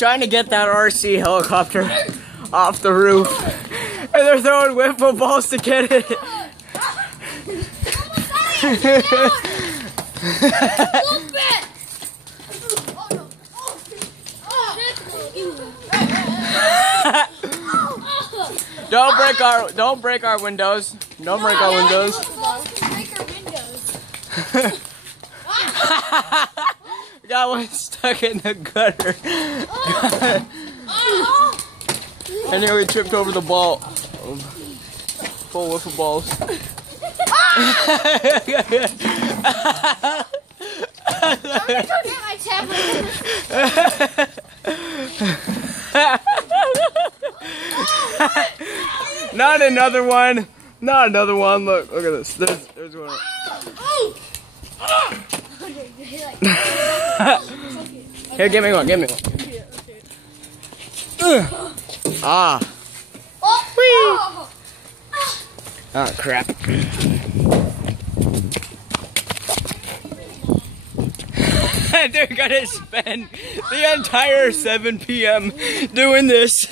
trying to get that RC helicopter off the roof. And they're throwing wiffle balls to get it. Don't break our windows. Don't break our windows. Got one stuck in the gutter. And then we tripped over the ball. Full wiffle balls. Not another one. Not another one. Look at this. There's one. Here, give me one. Give me one. Ah. Oh, crap. They're gonna spend the entire 7 p.m. doing this.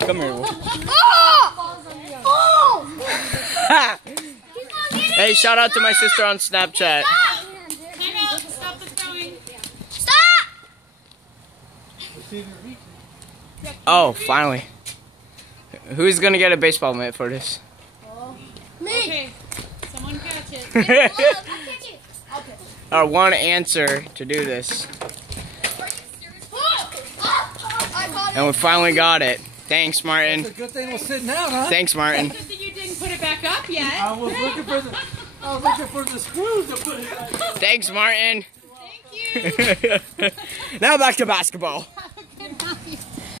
Come here. Hey, shout out to my sister on Snapchat. Stop the throwing. Stop! Oh, finally. Who's gonna get a baseball mitt for this? Me. Okay, someone catch it. I'll catch it. Okay. Our one answer to do this. And we finally got it. Thanks, Martin. It's a good thing we're sitting down, huh? Thanks, Martin. Good thing you didn't put it back up yet. I was looking for the screws to put it back up. Thanks, Martin. Thank you. Now back to basketball. Good night.